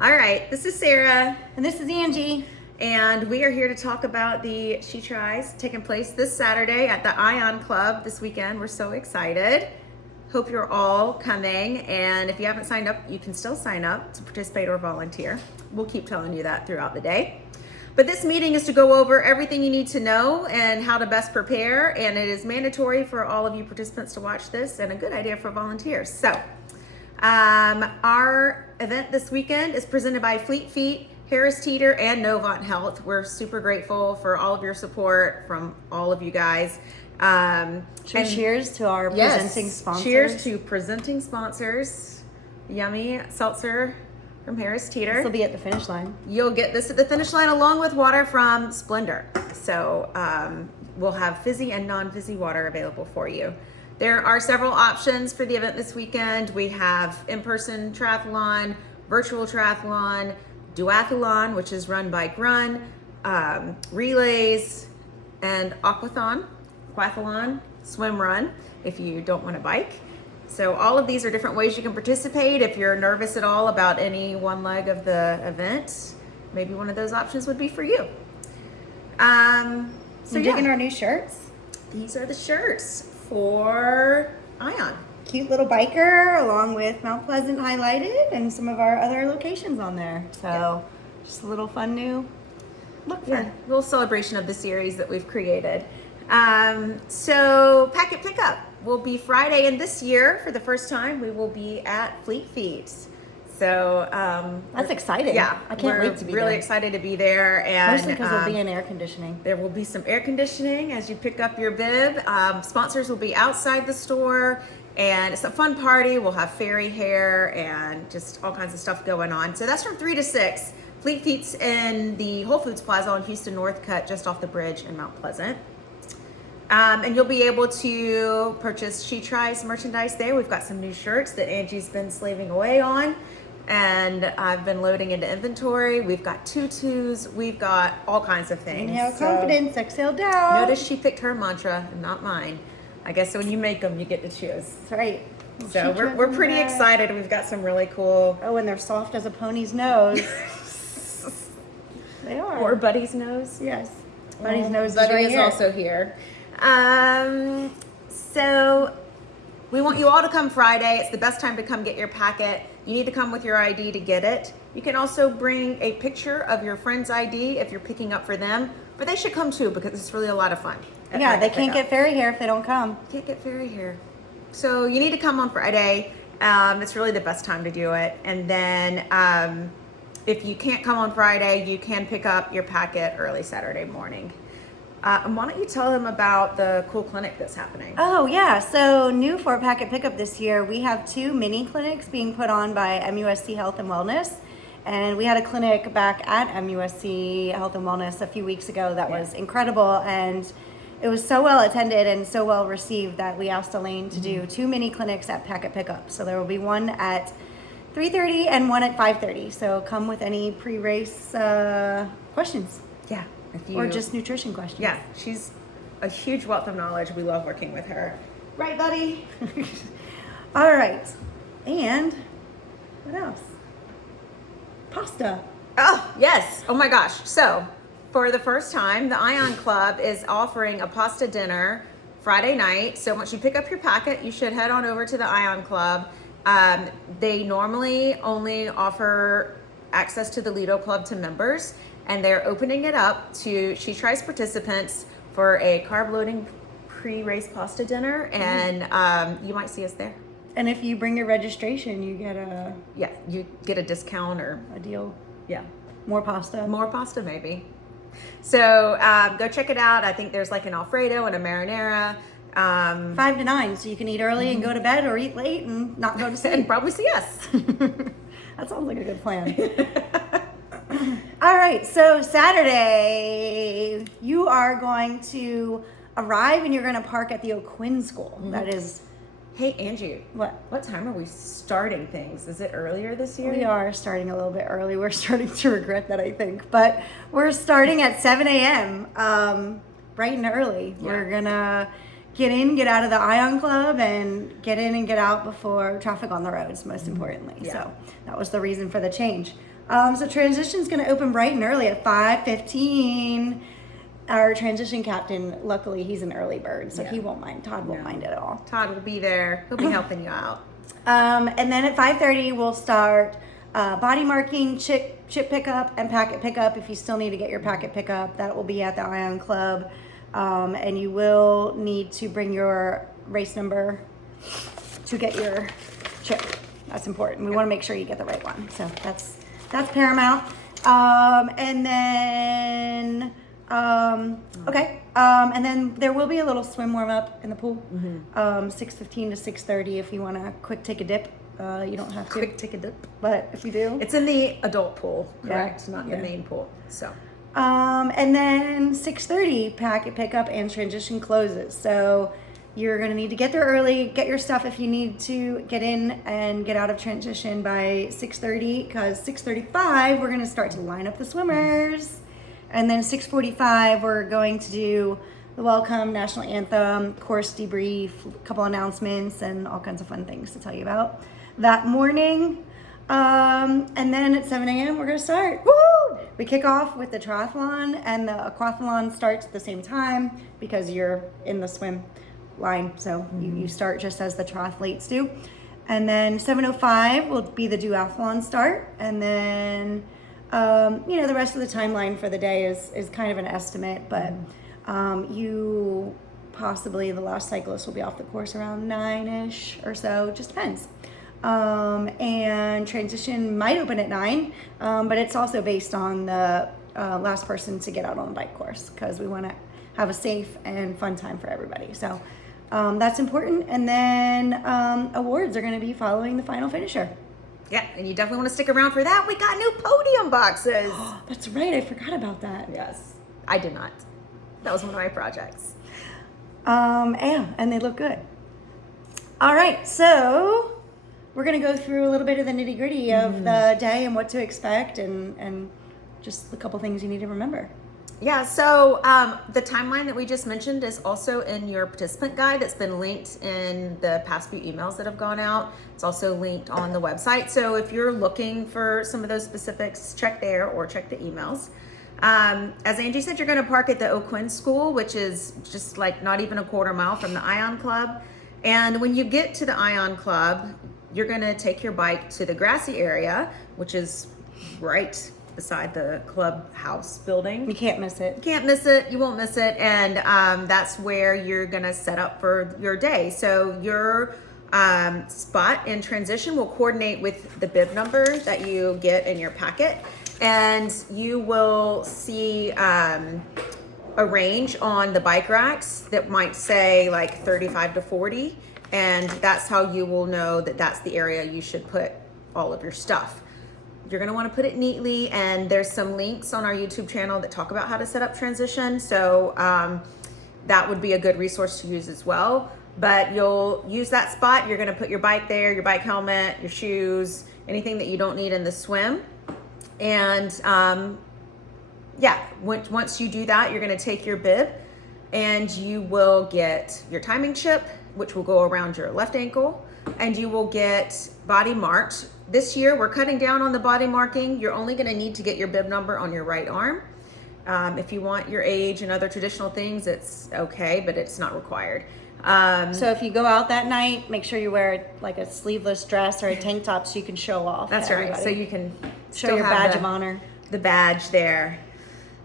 All right, this is Sarah. And this is Angie. And we are here to talk about the She Tris taking place this Saturday at the Ion Club this weekend. We're so excited. Hope you're all coming. And if you haven't signed up, you can still sign up to participate or volunteer. We'll keep telling you that throughout the day. But this meeting is to go over everything you need to know and how to best prepare. And it is mandatory for all of you participants to watch this and a good idea for volunteers. So our event this weekend is presented by Fleet Feet, Harris Teeter, and Novant Health. We're super grateful for all of your support from all of you guys. Cheers to our presenting sponsors. Cheers to presenting sponsors. Yummy seltzer from Harris Teeter. This will be at the finish line. You'll get this at the finish line along with water from Splendor. So we'll have fizzy and non-fizzy water available for you. There are several options for the event this weekend. We have in-person triathlon, virtual triathlon, duathlon, which is run, bike, run, relays, and aquathlon, swim, run, if you don't want to bike. So all of these are different ways you can participate. If you're nervous at all about any one leg of the event, maybe one of those options would be for you. So digging our new shirts? These are the shirts for Ion. Cute little biker along with Mount Pleasant highlighted and some of our other locations on there. So just a little fun new look for little celebration of the series that we've created. So packet pickup will be Friday, and this year for the first time we will be at Fleet Feet. So that's exciting. Yeah, I can't wait to be really there. excited to be there, and Mostly because there'll be an air conditioning. There will be some air conditioning as you pick up your bib. Sponsors will be outside the store, and it's a fun party. We'll have fairy hair and just all kinds of stuff going on. So that's from 3 to 6. Fleet Feet's in the Whole Foods Plaza on Houston Northcutt, just off the bridge in Mount Pleasant. And you'll be able to purchase She Tris merchandise there. We've got some new shirts that Angie's been slaving away on, and I've been loading into inventory. We've got tutus. We've got all kinds of things. Inhale confidence, exhale down. Notice she picked her mantra and not mine. I guess when you make them, you get to choose. That's right. So we're pretty excited. We've got some really cool. Oh, and they're soft as a pony's nose. They are. Or Buddy's nose. Yes. Buddy's nose is Buddy right is here. also here. So we want you all to come Friday. It's the best time to come get your packet. You need to come with your ID to get it. You can also bring a picture of your friend's ID if you're picking up for them, but they should come too because it's really a lot of fun. Yeah, they can't get ferry hair if they don't come. Can't get ferry hair. So you need to come on Friday. It's really the best time to do it. And then if you can't come on Friday, you can pick up your packet early Saturday morning. And why don't you tell them about the cool clinic that's happening? Oh, yeah. So new for packet pickup this year, we have 2 mini clinics being put on by MUSC Health and Wellness. And we had a clinic back at MUSC Health and Wellness a few weeks ago that was incredible. And it was so well attended and so well received that we asked Elaine to do 2 mini clinics at packet pickup. So there will be one at 3:30 and one at 5:30. So come with any pre-race questions. Yeah. Or just nutrition questions. Yeah, she's a huge wealth of knowledge. We love working with her. Right, buddy? All right. And what else? Pasta. Oh, yes. Oh my gosh. So for the first time, the Ion Club is offering a pasta dinner Friday night. So once you pick up your packet, you should head on over to the Ion Club. They normally only offer access to the Lido Club to members, and they're opening it up to She Tris participants for a carb loading pre-race pasta dinner, and you might see us there. And if you bring your registration, you get you get a discount or a deal. Yeah, more pasta maybe. So go check it out. I think there's like an Alfredo and a marinara. 5 to 9, so you can eat early and go to bed, or eat late and not go to sleep. And probably see us. That sounds like a good plan. All right, so Saturday, you are going to arrive and you're going to park at the O'Quinn School. That is... Hey, Angie. What time are we starting things? Is it earlier this year? We are starting a little bit early. We're starting to regret that, I think. But we're starting at 7 a.m., bright and early. Yeah. We're going to get out of the Ion Club and get in and get out before traffic on the roads, most importantly. Yeah. So that was the reason for the change. So transition's going to open bright and early at 5:15. Our transition captain, luckily, he's an early bird, so he won't mind. Todd won't mind at all. Todd will be there. He'll be helping you out. And then at 5:30, we'll start body marking, chip pickup, and packet pickup. If you still need to get your packet pickup, that will be at the Ion Club. And you will need to bring your race number to get your chip. That's important. We want to make sure you get the right one. So that's paramount. And then and then there will be a little swim warm up in the pool. 6:15 to 6:30 if you want to quick take a dip. You don't have to Quick take a dip. but if you do, It's in the adult pool, correct? Yeah. Not the main pool. So and then 6:30 packet pickup and transition closes. So you're going to need to get there early, get your stuff if you need to get in and get out of transition by 6:30, because 6:35 we're going to start to line up the swimmers. And then 6:45 we're going to do the welcome, national anthem, course debrief, a couple announcements, and all kinds of fun things to tell you about that morning. And then at 7 a.m. we're going to start. Woo! We kick off with the triathlon, and the aquathlon starts at the same time because you're in the swim line. So you start just as the triathletes do. And then 7:05 will be the duathlon start. And then, the rest of the timeline for the day is kind of an estimate, but you possibly, the last cyclist will be off the course around 9-ish or so, just depends. And transition might open at 9, but it's also based on the last person to get out on the bike course, because we want to have a safe and fun time for everybody. So that's important. And then awards are going to be following the final finisher. yeah, and you definitely want to stick around for that. We got new podium boxes. That's right. I forgot about that. Yes, I did not. That was one of my projects. Yeah, and they look good. All right, so we're going to go through a little bit of the nitty gritty of the day and what to expect, and just a couple things you need to remember. Yeah, so the timeline that we just mentioned is also in your participant guide that's been linked in the past few emails that have gone out. It's also linked on the website. So if you're looking for some of those specifics, check there or check the emails. As Angie said, you're going to park at the O'Quinn School, which is just like not even a quarter mile from the Ion Club. And when you get to the Ion Club, you're going to take your bike to the grassy area, which is right beside the clubhouse building. You can't miss it. You can't miss it. You won't miss it. And that's where you're going to set up for your day. So your spot in transition will coordinate with the bib number that you get in your packet. And you will see a range on the bike racks that might say like 35 to 40. And that's how you will know that that's the area you should put all of your stuff. You're going to want to put it neatly, and there's some links on our YouTube channel that talk about how to set up transition. So that would be a good resource to use as well. But you'll use that spot. You're going to put your bike there, your bike helmet, your shoes, anything that you don't need in the swim. And once you do that, you're going to take your bib and you will get your timing chip, which will go around your left ankle, and you will get body marked. This year, we're cutting down on the body marking. You're only going to need to get your bib number on your right arm. If you want your age and other traditional things, it's okay, but it's not required. So if you go out that night, make sure you wear like a sleeveless dress or a tank top so you can show off. That's to right. everybody. So you can show still your have badge of honor. The badge there.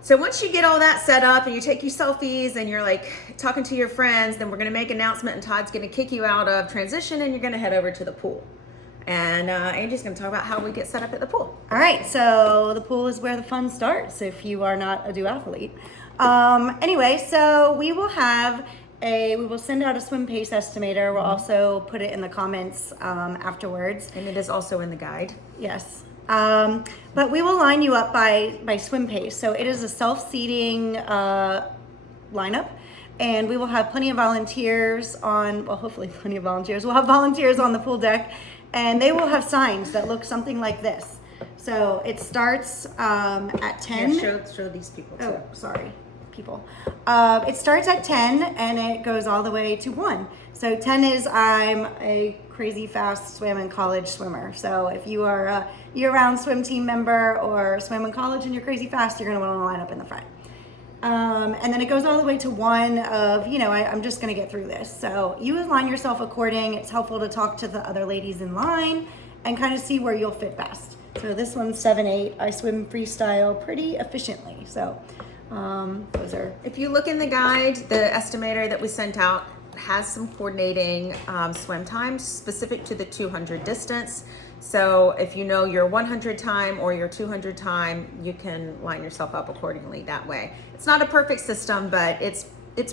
So once you get all that set up and you take your selfies and you're like talking to your friends, then we're going to make an announcement, and Todd's going to kick you out of transition and you're going to head over to the pool. And Angie's going to talk about how we get set up at the pool. All right, so the pool is where the fun starts if you are not a duathlete. Anyway, so we will send out a swim pace estimator. We'll also put it in the comments afterwards. And it is also in the guide. Yes. But we will line you up by swim pace. So it is a self-seating lineup. And we will have plenty of volunteers hopefully plenty of volunteers. We'll have volunteers on the pool deck, and they will have signs that look something like this. So it starts at 10. Yeah, show these people too. Oh, sorry, people. It starts at 10 and it goes all the way to 1. So 10 is I'm a crazy fast swim and college swimmer. So if you are a year-round swim team member or swim in college and you're crazy fast, you're going to want to line up in the front. And then it goes all the way to one of, I'm just going to get through this. So you align yourself according. It's helpful to talk to the other ladies in line and kind of see where you'll fit best. So this one's 7-8. I swim freestyle pretty efficiently. So those are. If you look in the guide, the estimator that we sent out has some coordinating swim times specific to the 200 distance. So if you know your 100 time or your 200 time, you can line yourself up accordingly that way. It's not a perfect system, but it's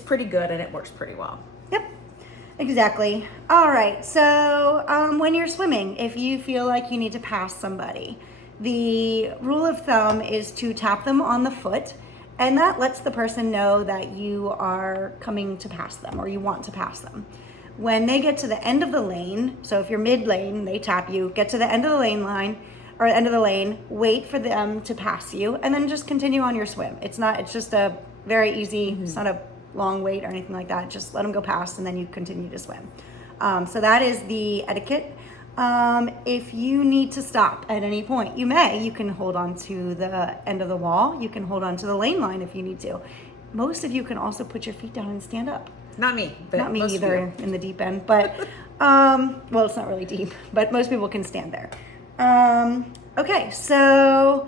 pretty good and it works pretty well. Yep, exactly. All right, so when you're swimming, if you feel like you need to pass somebody, the rule of thumb is to tap them on the foot, and that lets the person know that you are coming to pass them or you want to pass them. When they get to the end of the lane, so if you're mid lane, they tap you, get to the end of the lane line or end of the lane, wait for them to pass you, and then just continue on your swim. It's just a very easy, it's not a long wait or anything like that. Just let them go past and then you continue to swim. So that is the etiquette. If you need to stop at any point, you can hold on to the end of the wall. You can hold on to the lane line if you need to. Most of you can also put your feet down and stand up. Not me, but not me most either in the deep end, but well, it's not really deep, but most people can stand there. Okay, so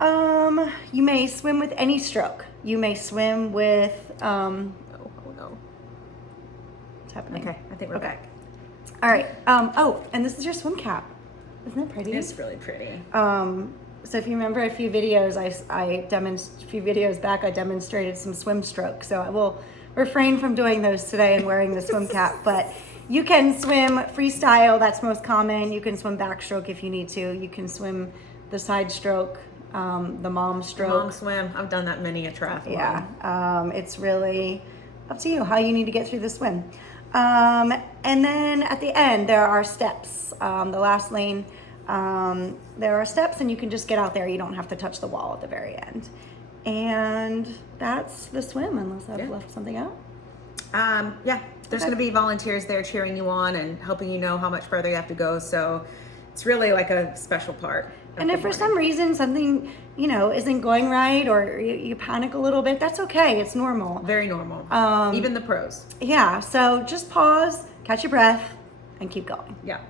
you may swim with any stroke. You may swim with oh no. What's happening? Okay, I think we're back. All right. And this is your swim cap. Isn't it pretty? It's really pretty. So if you remember a few videos, a few videos back, I demonstrated some swim strokes. So I will refrain from doing those today and wearing the swim cap. But you can swim freestyle. That's most common. You can swim backstroke if you need to. You can swim the side stroke, the mom stroke. Long swim. I've done that many a triathlon. Yeah. It's really up to you how you need to get through the swim. And then at the end, there are steps. The last lane, there are steps and you can just get out there. You don't have to touch the wall at the very end. And that's the swim, unless I've left something out. Yeah, there's going to be volunteers there cheering you on and helping you know how much further you have to go. So it's really like a special part. And if for some reason something, isn't going right or you panic a little bit, that's okay. It's normal. Very normal. Even the pros. Yeah. So just pause, catch your breath, and keep going. Yeah.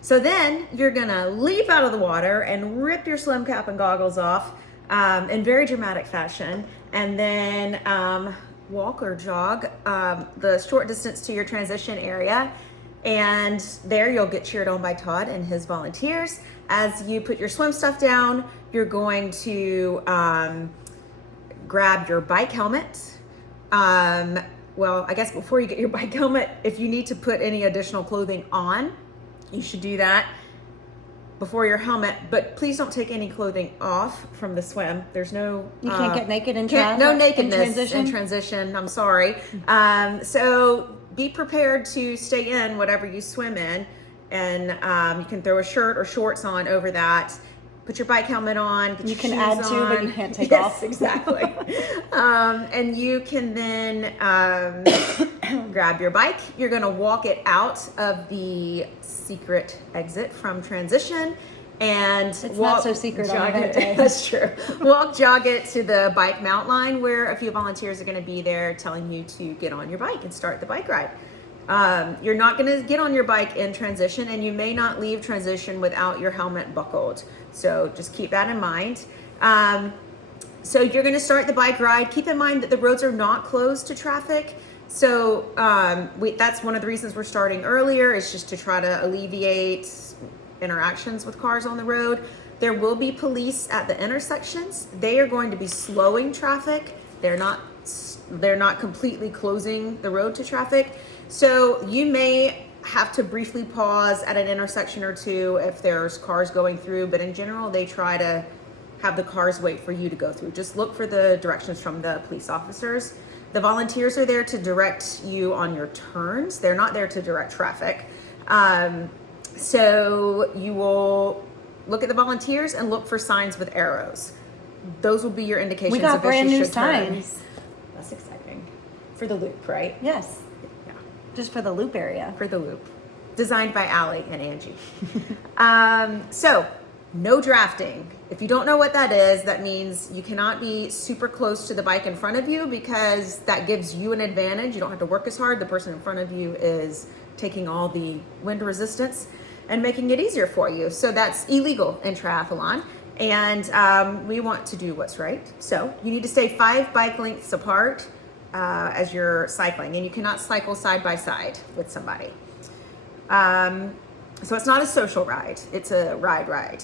So then you're going to leap out of the water and rip your swim cap and goggles off in very dramatic fashion. And then walk or jog the short distance to your transition area. And there you'll get cheered on by Todd and his volunteers. As you put your swim stuff down, you're going to grab your bike helmet. Well, I guess before you get your bike helmet, if you need to put any additional clothing on, you should do that before your helmet, but please don't take any clothing off from the swim. There's no... You can't get naked in no nakedness in transition. I'm sorry. So be prepared to stay in whatever you swim in, and you can throw a shirt or shorts on over that. Put your bike helmet on. Get you your can shoes add to, on. but you can't take yes, off. Exactly. And you can then grab your bike. You're going to walk it out of the secret exit from transition, and it's not so secret on event day. That's true. Jog it to the bike mount line where a few volunteers are going to be there telling you to get on your bike and start the bike ride. You're not going to get on your bike in transition, and you may not leave transition without your helmet buckled. So just keep that in mind. So you're going to start the bike ride. Keep in mind that the roads are not closed to traffic. So that's one of the reasons we're starting earlier, is just to try to alleviate interactions with cars on the road. There will be police at the intersections. They are going to be slowing traffic. They're not completely closing the road to traffic. So you may have to briefly pause at an intersection or two if there's cars going through, but in general, they try to have the cars wait for you to go through. Just look for the directions from the police officers. The volunteers are there to direct you on your turns. They're not there to direct traffic. So you will look at the volunteers and look for signs with arrows. Those will be your indications. We got of brand new should turn. signs. That's exciting. For the loop, right? Yes. Yeah. Just for the loop area. For the loop. Designed by Allie and Angie. So, no drafting. If you don't know what that is, that means you cannot be super close to the bike in front of you because that gives you an advantage. You don't have to work as hard. The person in front of you is taking all the wind resistance and making it easier for you. So that's illegal in triathlon. And we want to do what's right. So you need to stay 5 bike lengths apart as you're cycling, and you cannot cycle side by side with somebody. So it's not a social ride, it's a ride.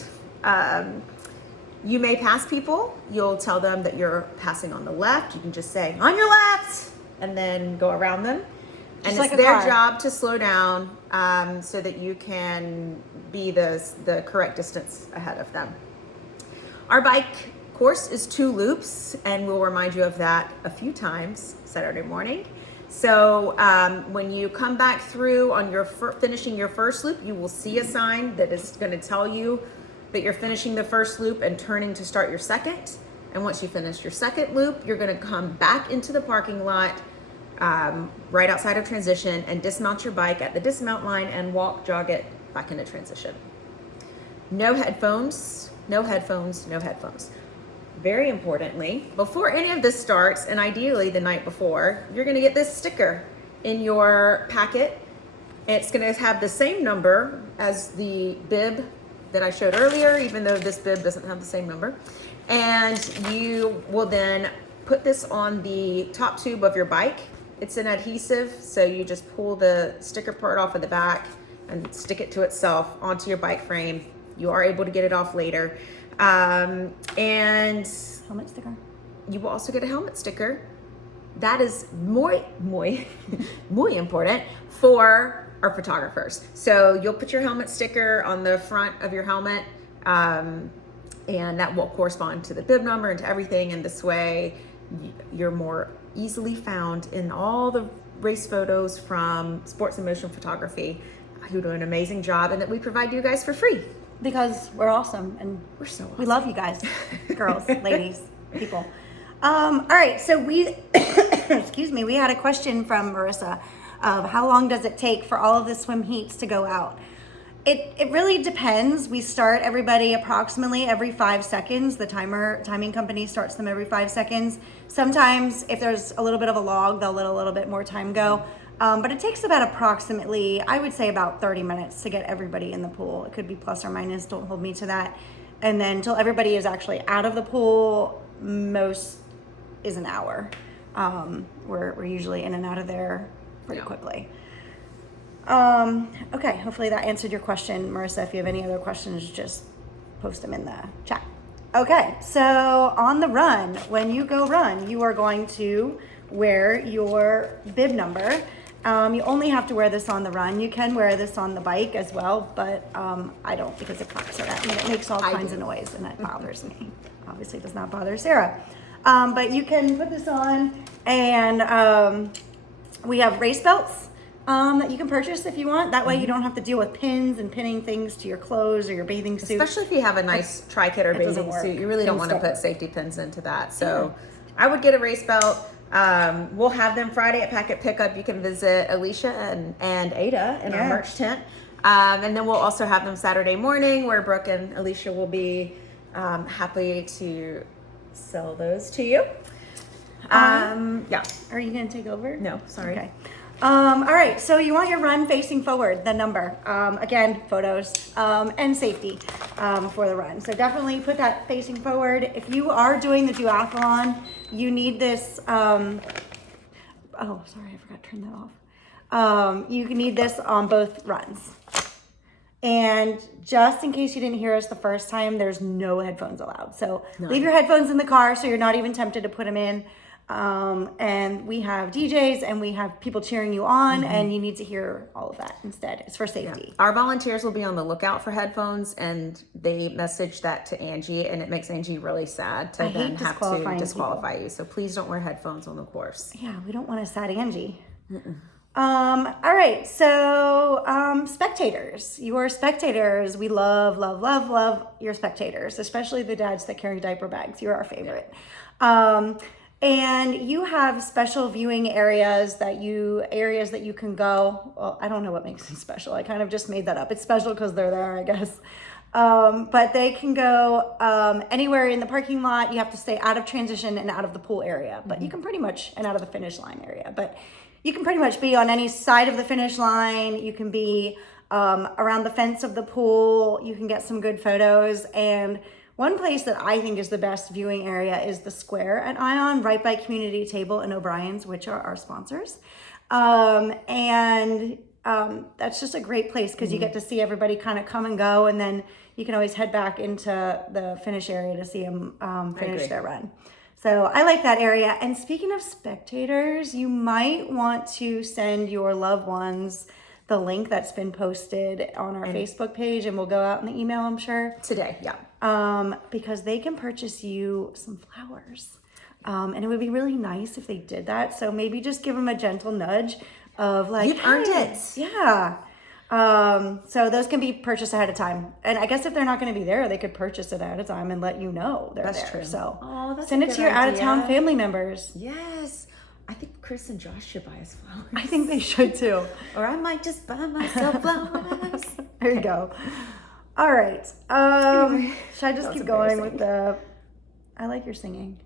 You may pass people. You'll tell them that you're passing on the left. You can just say, on your left, and then go around them. And Just it's like a their car. job to slow down so that you can be the correct distance ahead of them. Our bike course is 2 loops, and we'll remind you of that a few times Saturday morning. So when you come back through on your finishing your first loop, you will see a sign that is going to tell you that you're finishing the first loop and turning to start your second. And once you finish your second loop, you're going to come back into the parking lot right outside of transition and dismount your bike at the dismount line and jog it back into transition. No headphones, no headphones, no headphones. Very importantly, before any of this starts, and ideally the night before, you're going to get this sticker in your packet. It's going to have the same number as the bib that I showed earlier, even though this bib doesn't have the same number. And you will then put this on the top tube of your bike. It's an adhesive, so you just pull the sticker part off of the back and stick it to itself onto your bike frame. You are able to get it off later. And Helmet sticker. you will also get a helmet sticker. That is muy important for our photographers. So you'll put your helmet sticker on the front of your helmet, and that will correspond to the bib number and to everything. And this way you're more easily found in all the race photos from Sports and Motion Photography, who do an amazing job and that we provide you guys for free. Because we're awesome and We're so awesome. we love you guys, girls, ladies, people. All right, so we, excuse me, we had a question from Marissa of how long does it take for all of the swim heats to go out? It really depends. We start everybody approximately every 5 seconds. The timing company starts them every 5 seconds. Sometimes if there's a little bit of a log, they'll let a little bit more time go. But it takes about approximately, I would say about 30 minutes to get everybody in the pool. It could be plus or minus, don't hold me to that. And then until everybody is actually out of the pool, most is an hour. We're usually in and out of there pretty quickly. Okay, hopefully that answered your question, Marissa. If you have any other questions, just post them in the chat. Okay, so on the run, when you go run, you are going to wear your bib number. You only have to wear this on the run. You can wear this on the bike as well, but I don't because it pops it out and it makes all kinds of noise and it bothers me. Obviously it does not bother Sarah. But you can put this on, and we have race belts that you can purchase if you want. That way you don't have to deal with pins and pinning things to your clothes or your bathing suit. Especially if you have a nice tri-kit or doesn't bathing work. suit, you really don't Things want to don't put safety pins into that. So I would get a race belt. We'll have them Friday at Packet Pickup. You can visit Alicia and Ada in our merch tent. And then we'll also have them Saturday morning where Brooke and Alicia will be happy to sell those to you. Yeah. Are you going to take over? No, sorry. Okay. All right, so you want your run facing forward, the number. Again, photos and safety for the run. So definitely put that facing forward. If you are doing the duathlon, you need this, oh, sorry, I forgot to turn that off. You need this on both runs. And just in case you didn't hear us the first time, there's no headphones allowed. So leave your headphones in the car so you're not even tempted to put them in. And we have DJs and we have people cheering you on, and you need to hear all of that instead. It's for safety. Yeah. Our volunteers will be on the lookout for headphones, and they message that to Angie, and it makes Angie really sad to then have to disqualify you. So please don't wear headphones on the course. Yeah, we don't want a sad Angie. All right, so spectators. Your spectators, we love, love, love, love your spectators, especially the dads that carry diaper bags. You're our favorite. And you have special viewing areas that you can go. Well, I don't know what makes them special. I kind of just made that up. It's special because they're there, I guess. But they can go anywhere in the parking lot. You have to stay out of transition and out of the pool area, but you can pretty much, and out of the finish line area, but you can pretty much be on any side of the finish line. You can be around the fence of the pool. You can get some good photos. And one place that I think is the best viewing area is the square at Ion, right by Community Table and O'Brien's, which are our sponsors. That's just a great place because you get to see everybody kind of come and go, and then you can always head back into the finish area to see them finish their run. So I like that area. And speaking of spectators, you might want to send your loved ones the link that's been posted on our Facebook page, and we'll go out in the email, I'm sure. Today, yeah. Because they can purchase you some flowers. And it would be really nice if they did that. So maybe just give them a gentle nudge of like, you've earned it. Yeah. So those can be purchased ahead of time. And I guess if they're not going to be there, they could purchase it ahead of time and let you know they're there. That's true. So send it to your out-of-town family members. Yes. I think Chris and Josh should buy us flowers. I think they should too. Or I might just buy myself flowers. There you go. All right. Should I just keep going with the... I like your singing.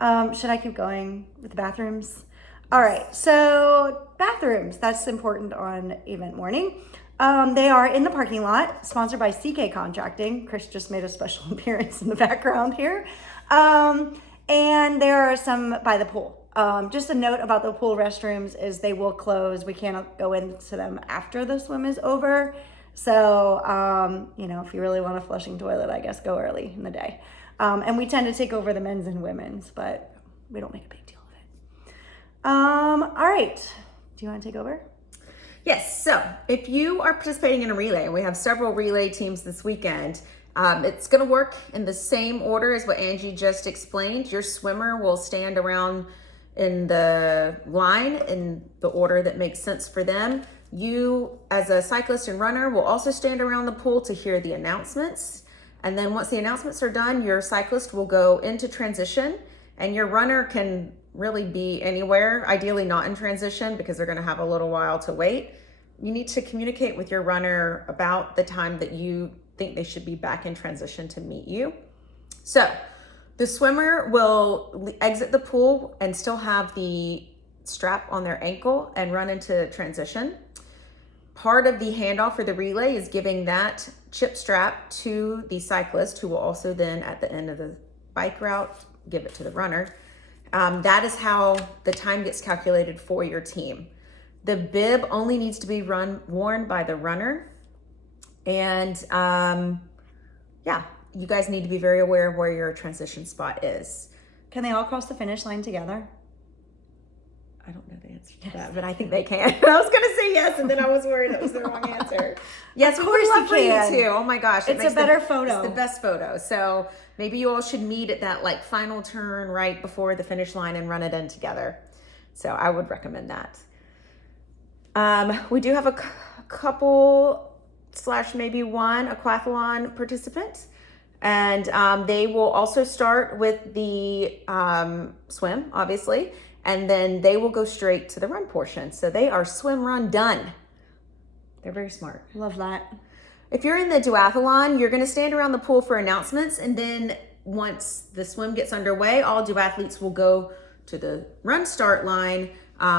Should I keep going with the bathrooms? All right. So bathrooms, that's important on event morning. They are in the parking lot, sponsored by CK Contracting. Chris just made a special appearance in the background here. And there are some by the pool. Just a note about the pool restrooms is they will close. We cannot go into them after the swim is over. So, if you really want a flushing toilet, I guess go early in the day. And we tend to take over the men's and women's, but we don't make a big deal of it. All right. Do you want to take over? Yes. So if you are participating in a relay, and we have several relay teams this weekend, it's going to work in the same order as what Angie just explained. Your swimmer will stand around in the line in the order that makes sense for them. You, as a cyclist and runner, will also stand around the pool to hear the announcements. And then once the announcements are done, your cyclist will go into transition, and your runner can really be anywhere, ideally not in transition because they're going to have a little while to wait. You need to communicate with your runner about the time that you think they should be back in transition to meet you. So the swimmer will exit the pool and still have the strap on their ankle and run into transition. Part of the handoff for the relay is giving that chip strap to the cyclist, who will also then at the end of the bike route give it to the runner. That is how the time gets calculated for your team. The bib only needs to be worn by the runner. And you guys need to be very aware of where your transition spot is. Can they all cross the finish line together? I don't know the answer to that, but I think they can. I was going to say yes, and then I was worried it was the wrong answer. Yes, of course you can. You too. Oh my gosh. It's a better photo. It's the best photo. So maybe you all should meet at that final turn right before the finish line and run it in together. So I would recommend that. We do have a couple / maybe one aquathlon participant, and they will also start with the swim, obviously, and then they will go straight to the run portion. So they are swim, run, done. They're very smart. Love that. If you're in the duathlon, you're going to stand around the pool for announcements, and then once the swim gets underway, all duathletes will go to the run start line,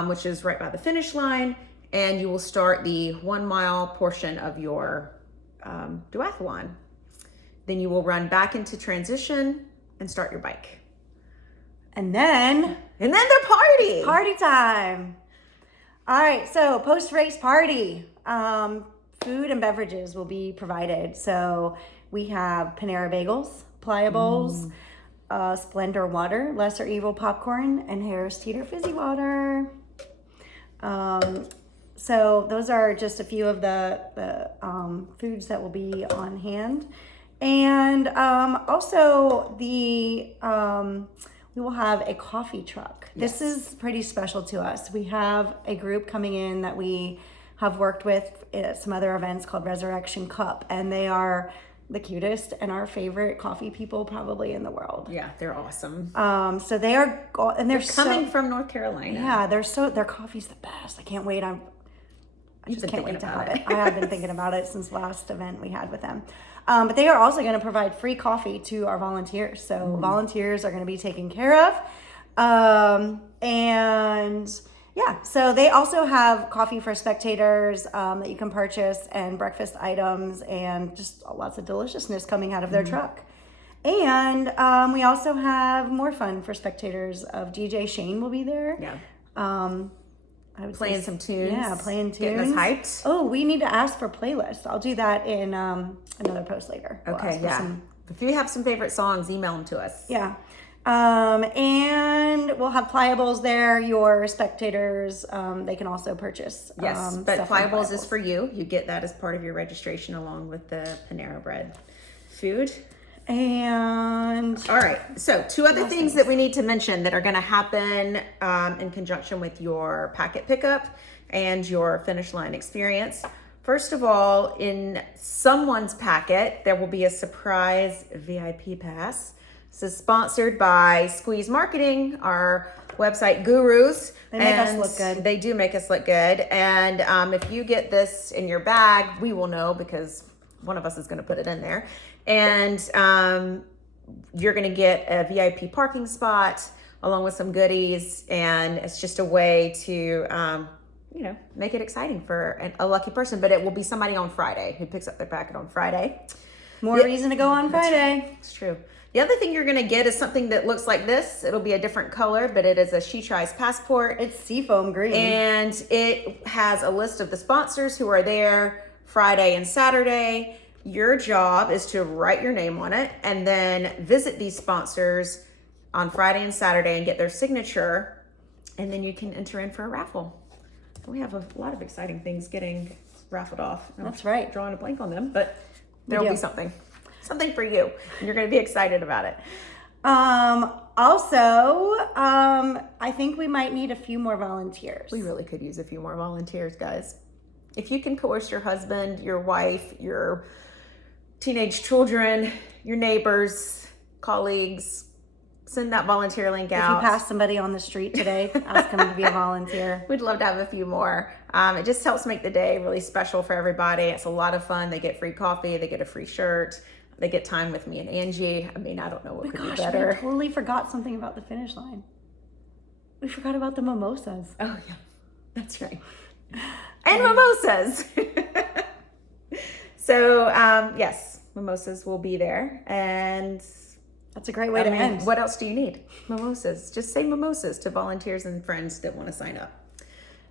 which is right by the finish line, and you will start the 1 mile portion of your duathlon. Then you will run back into transition and start your bike. And then they're party. Party time. All right, so post-race party. Food and beverages will be provided. So we have Panera Bagels, Pliables, Splendor Water, Lesser Evil Popcorn, and Harris Teeter Fizzy Water. So those are just a few of the foods that will be on hand. And also we will have a coffee truck. Yes. This is pretty special to us. We have a group coming in that we have worked with at some other events called Resurrection Cup, and they are the cutest and our favorite coffee people probably in the world. Yeah, they're awesome. So they are, and they're Coming from North Carolina. Yeah, their coffee's the best. I can't wait. I just can't wait to have it. I have been thinking about it since last event we had with them. But they are also going to provide free coffee to our volunteers. So volunteers are going to be taken care of. And yeah, so they also have coffee for spectators that you can purchase, and breakfast items, and just lots of deliciousness coming out of their truck. And we also have more fun for spectators. Of DJ Shane will be there. Yeah. I would Playing say, some tunes. Yeah, playing tunes. Getting us hyped. Oh, we need to ask for playlists. I'll do that in another post later. We'll Okay, ask for yeah. If you have some favorite songs, email them to us. Yeah. And we'll have pliables there. Your spectators, they can also purchase. Yes, but stuff from pliables is for you. You get that as part of your registration along with the Panera Bread food. And all right, so two other things that we need to mention that are going to happen in conjunction with your packet pickup and your finish line experience. First of all, in someone's packet, there will be a surprise VIP pass. This is sponsored by Squeeze Marketing, our website gurus. They make us look good. They do make us look good. And if you get this in your bag, we will know because one of us is going to put it in there. And you're going to get a VIP parking spot along with some goodies. And it's just a way to, make it exciting for a lucky person. But it will be somebody on Friday who picks up their packet on Friday. More reason to go on Friday. Right. It's true. The other thing you're going to get is something that looks like this. It'll be a different color, but it is a She Tris passport. It's seafoam green. And it has a list of the sponsors who are there Friday and Saturday. Your job is to write your name on it and then visit these sponsors on Friday and Saturday and get their signature. And then you can enter in for a raffle. We have a lot of exciting things getting raffled off. That's right. Drawing a blank on them, but there will be something for you. And you're going to be excited about it. Also, I think we might need a few more volunteers. We really could use a few more volunteers, guys. If you can coerce your husband, your wife, your teenage children, your neighbors, colleagues, send that volunteer link out. If you pass somebody on the street today, ask them to be a volunteer. We'd love to have a few more. It just helps make the day really special for everybody. It's a lot of fun. They get free coffee. They get a free shirt. They get time with me and Angie. I mean, I don't know what could be better. We totally forgot something about the finish line. We forgot about the mimosas. Oh, yeah. That's right. And mimosas. So, yes, mimosas will be there. And that's a great way to end. What else do you need? Mimosas. Just say mimosas to volunteers and friends that want to sign up.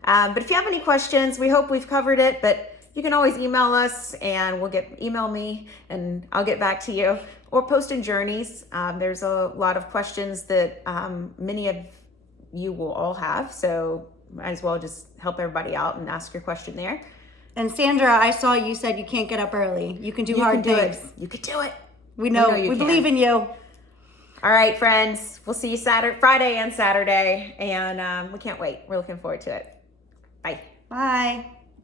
But if you have any questions, we hope we've covered it. But you can always email us and email me and I'll get back to you. Or post in Journeys. There's a lot of questions that many of you will all have. So might as well just help everybody out and ask your question there. And Sandra, I saw you said you can't get up early. You can do hard things. You can do it. We know we believe in you. All right, friends. We'll see you Friday and Saturday. And we can't wait. We're looking forward to it. Bye. Bye.